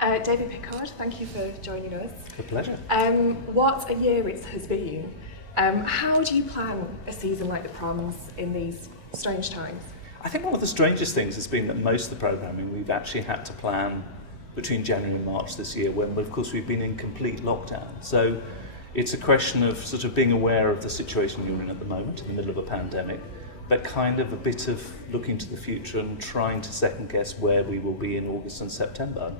David Pickard, thank you for joining us. A pleasure. What a year it has been. How do you plan a season like the Proms in these strange times? I think one of the strangest things has been that most of the programming we've actually had to plan between January and March this year, when of course we've been in complete lockdown. So it's a question of sort of being aware of the situation you're in at the moment, in the middle of a pandemic, but kind of a bit of looking to the future and trying to second guess where we will be in August and September.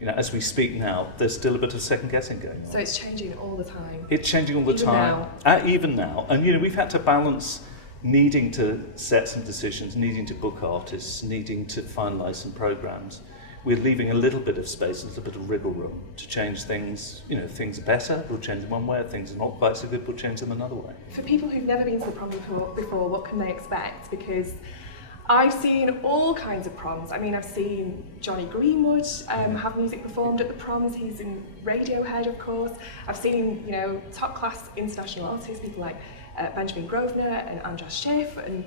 You know, as we speak now, there's still a bit of second guessing going on. So it's changing all the time. It's changing all the time. Even now. And you know, we've had to balance needing to set some decisions, needing to book artists, needing to finalise some programmes. We're leaving a little bit of space, a little bit of wriggle room to change things. You know, things are better, we'll change them one way. Things are not quite so good, we'll change them another way. For people who've never been to the prom before, what can they expect? Because I've seen all kinds of proms. I mean, I've seen Johnny Greenwood have music performed at the proms. He's in Radiohead, of course. I've seen, you know, top class international artists, people like Benjamin Grosvenor and Andras Schiff, and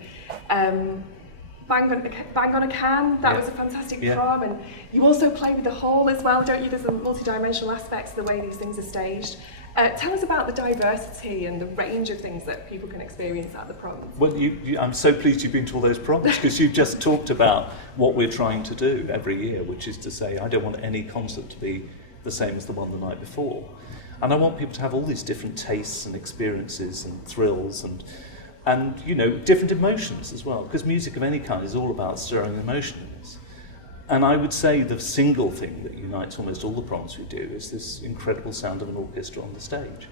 Bang on a Can. That was a fantastic prom. And you also play with the hall as well, don't you? There's a multi-dimensional aspect to the way these things are staged. Tell us about the diversity and the range of things that people can experience at the proms. Well, I'm so pleased you've been to all those proms, because you've just talked about what we're trying to do every year, which is to say, I don't want any concert to be the same as the one the night before. And I want people to have all these different tastes and experiences and thrills and you know, different emotions as well, because music of any kind is all about stirring emotions. And I would say the single thing that unites almost all the proms we do is this incredible sound of an orchestra on the stage.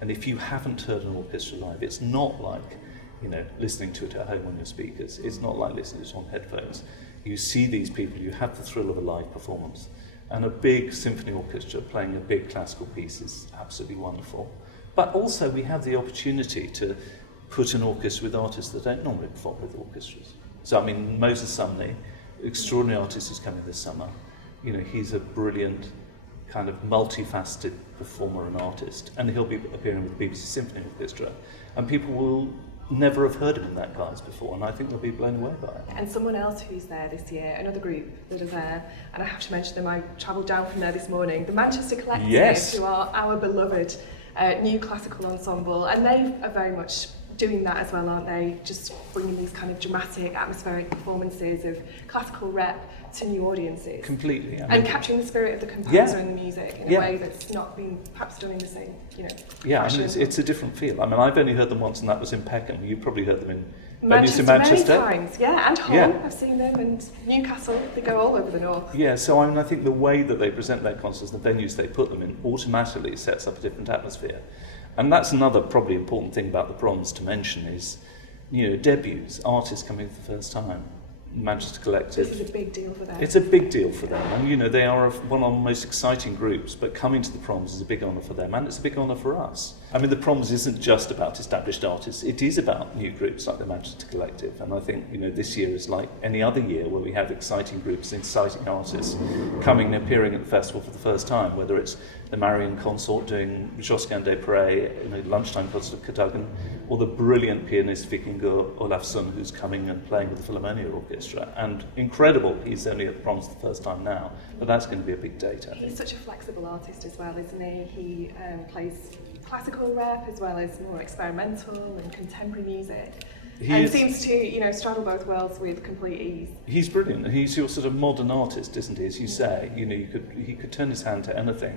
And if you haven't heard an orchestra live, it's not like, you know, listening to it at home on your speakers. It's not like listening to it on headphones. You see these people, you have the thrill of a live performance. And a big symphony orchestra playing a big classical piece is absolutely wonderful. But also we have the opportunity to put an orchestra with artists that don't normally perform with orchestras. So I mean, Moses Sumney, extraordinary artist who's coming this summer. You know, he's a brilliant kind of multifaceted performer and artist, and he'll be appearing with the BBC Symphony Orchestra, and people will never have heard him in that guise before, and I think they'll be blown away by it. And someone else who's there this year, another group that are there, and I have to mention them, I travelled down from there this morning, the Manchester Collective, who are our beloved new classical ensemble, and they are very much doing that as well, aren't they? Just bringing these kind of dramatic, atmospheric performances of classical rep to new audiences. Completely. And capturing the spirit of the composer and the music in a way that's not been perhaps done in the same, you know, fashion. I mean, it's a different feel. I mean, I've only heard them once, and that was in Peckham. You probably heard them in Manchester. Many times, and Hull. Yeah. I've seen them, and Newcastle. They go all over the north. Yeah, so I mean, I think the way that they present their concerts, the venues they put them in, automatically sets up a different atmosphere. And that's another probably important thing about the proms to mention is, you know, debuts, artists coming for the first time. Manchester Collective. This is a big deal for them. It's a big deal for them, and you know, they are one of the most exciting groups, but coming to the proms is a big honour for them, and it's a big honour for us. I mean, the proms isn't just about established artists, it is about new groups like the Manchester Collective, and I think, you know, this year is like any other year where we have exciting groups, exciting artists coming and appearing at the festival for the first time, whether it's the Marion Consort doing Josquin des Prés in a lunchtime concert at Cadogan, or the brilliant pianist Vikingur Olafsson, who's coming and playing with the Philharmonia Orchestra. And incredible, he's only at the proms the first time now, but that's going to be a big date. He's such a flexible artist as well, isn't he? He plays classical rep as well as more experimental and contemporary music. He seems to, you know, straddle both worlds with complete ease. He's brilliant. He's your sort of modern artist, isn't he? As you say, you know, he could turn his hand to anything,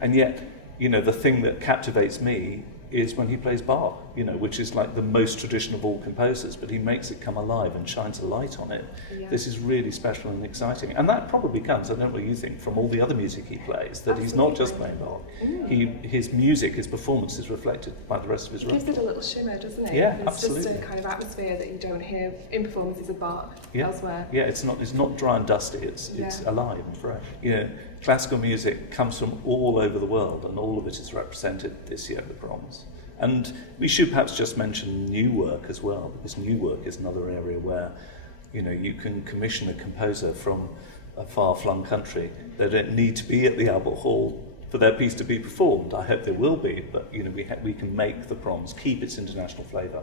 and yet, you know, the thing that captivates me is when he plays Bach, you know, which is like the most traditional of all composers, but he makes it come alive and shines a light on it. Yeah. This is really special and exciting. And that probably comes, I don't know what you think, from all the other music he plays, that he's not just playing Bach. His music, his performance is reflected by the rest of his repertoire. Gives it a little shimmer, doesn't it? Yeah, it's absolutely. It's just a kind of atmosphere that you don't hear in performances of Bach elsewhere. Yeah, it's not dry and dusty, it's alive and fresh. You know, classical music comes from all over the world, and all of it is represented this year at the proms. And we should perhaps just mention new work as well, because new work is another area where, you know, you can commission a composer from a far-flung country. They don't need to be at the Albert Hall for their piece to be performed. I hope there will be, but you know, we can make the proms keep its international flavour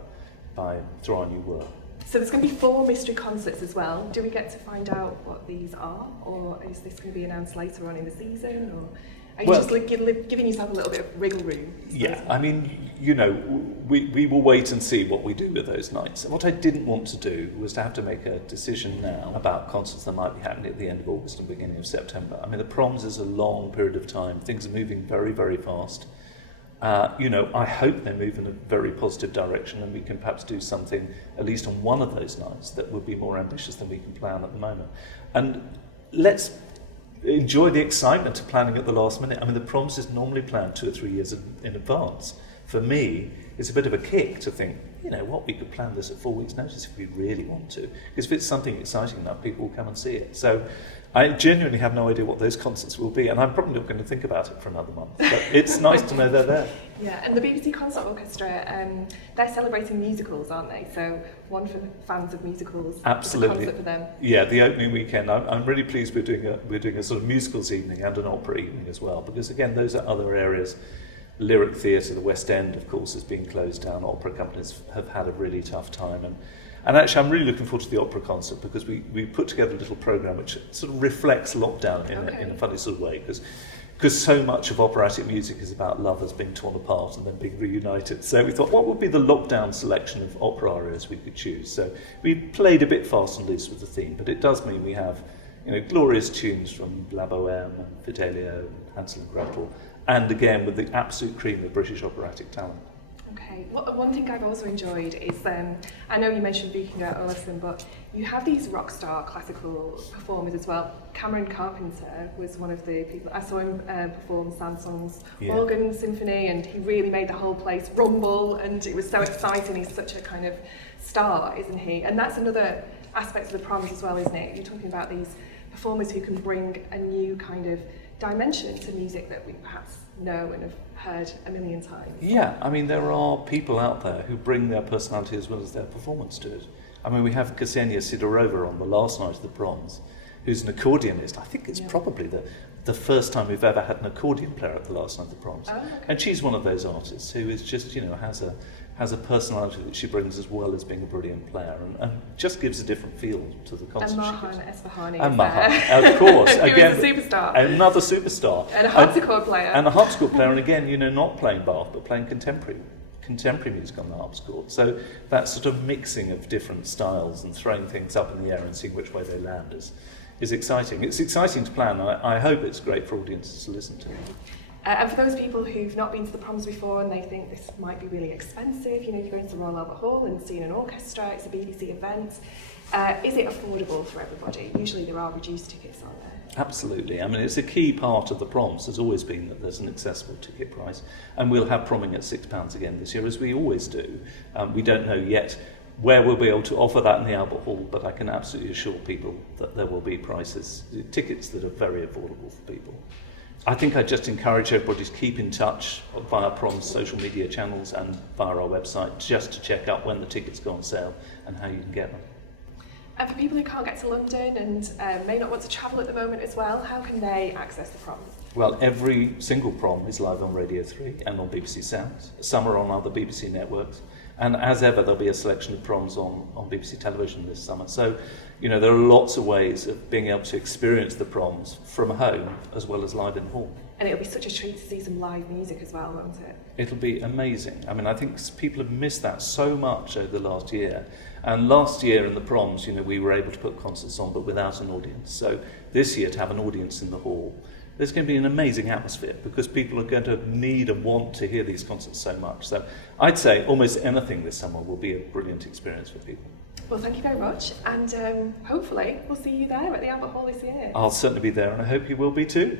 through our new work. So there's going to be 4 mystery concerts as well. Do we get to find out what these are, or is this going to be announced later on in the season, or are you just giving yourself a little bit of wriggle room? Yeah, I mean, you know, we will wait and see what we do with those nights. And what I didn't want to do was to have to make a decision now about concerts that might be happening at the end of August and beginning of September. I mean, the Proms is a long period of time. Things are moving very, very fast. You know, I hope they move in a very positive direction and we can perhaps do something, at least on one of those nights, that would be more ambitious than we can plan at the moment. And let's enjoy the excitement of planning at the last minute. I mean, the Proms is normally planned 2 or 3 years in advance. For me, it's a bit of a kick to think, you know what, we could plan this at 4 weeks' notice if we really want to. Because if it's something exciting enough, people will come and see it. So I genuinely have no idea what those concerts will be, and I'm probably not going to think about it for another month. But it's nice to know they're there. Yeah, and the BBC Concert Orchestra, they're celebrating musicals, aren't they? So one for fans of musicals. Absolutely. A concert for them. Yeah, the opening weekend. I'm really pleased we're doing a sort of musicals evening and an opera evening as well, because again, those are other areas. Lyric theatre, the West End, of course, is being closed down. Opera companies have had a really tough time, and actually I'm really looking forward to the opera concert because we put together a little programme which sort of reflects lockdown in a funny sort of way, because so much of operatic music is about lovers being torn apart and then being reunited. So we thought, what would be the lockdown selection of opera arias we could choose? So we played a bit fast and loose with the theme, but it does mean we have, you know, glorious tunes from La Bohème and Fidelio and Hansel and Gretel, and again with the absolute cream of British operatic talent. Okay, one thing I've also enjoyed is, I know you mentioned Vikingur Olafsson, but you have these rock star classical performers as well. Cameron Carpenter was one of the people, I saw him perform Sanson's organ symphony, and he really made the whole place rumble, and it was so exciting. He's such a kind of star, isn't he? And that's another aspect of the Proms as well, isn't it? You're talking about these performers who can bring a new kind of dimension to music that we perhaps know and have heard a million times. Yeah, I mean, there are people out there who bring their personality as well as their performance to it. I mean, we have Ksenia Sidorova on the last night of the Proms, who's an accordionist. I think it's probably the first time we've ever had an accordion player at the last night of the Proms. Oh, okay. And she's one of those artists who is just, you know, has a personality that she brings as well as being a brilliant player, and just gives a different feel to the concert. And Mahan Esfahani. And Mahan, of course. Again, a superstar. Another superstar. And a harpsichord player. And a harpsichord player, and again, you know, not playing Bach, but playing contemporary music on the harpsichord. So that sort of mixing of different styles and throwing things up in the air and seeing which way they land is exciting. It's exciting to plan. I hope it's great for audiences to listen to. And for those people who've not been to the Proms before and they think this might be really expensive, you know, if you're going to the Royal Albert Hall and seeing an orchestra, it's a BBC event, is it affordable for everybody? Usually there are reduced tickets, aren't there? Absolutely. I mean, it's a key part of the Proms. Has always been that there's an accessible ticket price, and we'll have promming at £6 again this year, as we always do. We don't know yet where we'll be able to offer that in the Albert Hall, but I can absolutely assure people that there will be tickets that are very affordable for people. I think I just encourage everybody to keep in touch via Proms social media channels and via our website, just to check out when the tickets go on sale and how you can get them. And for people who can't get to London and may not want to travel at the moment as well, how can they access the Proms? Well, every single Prom is live on Radio 3 and on BBC Sounds. Some are on other BBC networks. And as ever, there'll be a selection of Proms on BBC Television this summer. So, you know, there are lots of ways of being able to experience the Proms from home as well as live in hall. And it'll be such a treat to see some live music as well, won't it? It'll be amazing. I mean, I think people have missed that so much over the last year. And last year in the Proms, you know, we were able to put concerts on, but without an audience. So this year, to have an audience in the hall, there's going to be an amazing atmosphere because people are going to need and want to hear these concerts so much. So I'd say almost anything this summer will be a brilliant experience for people. Well, thank you very much, and hopefully we'll see you there at the Albert Hall this year. I'll certainly be there, and I hope you will be too.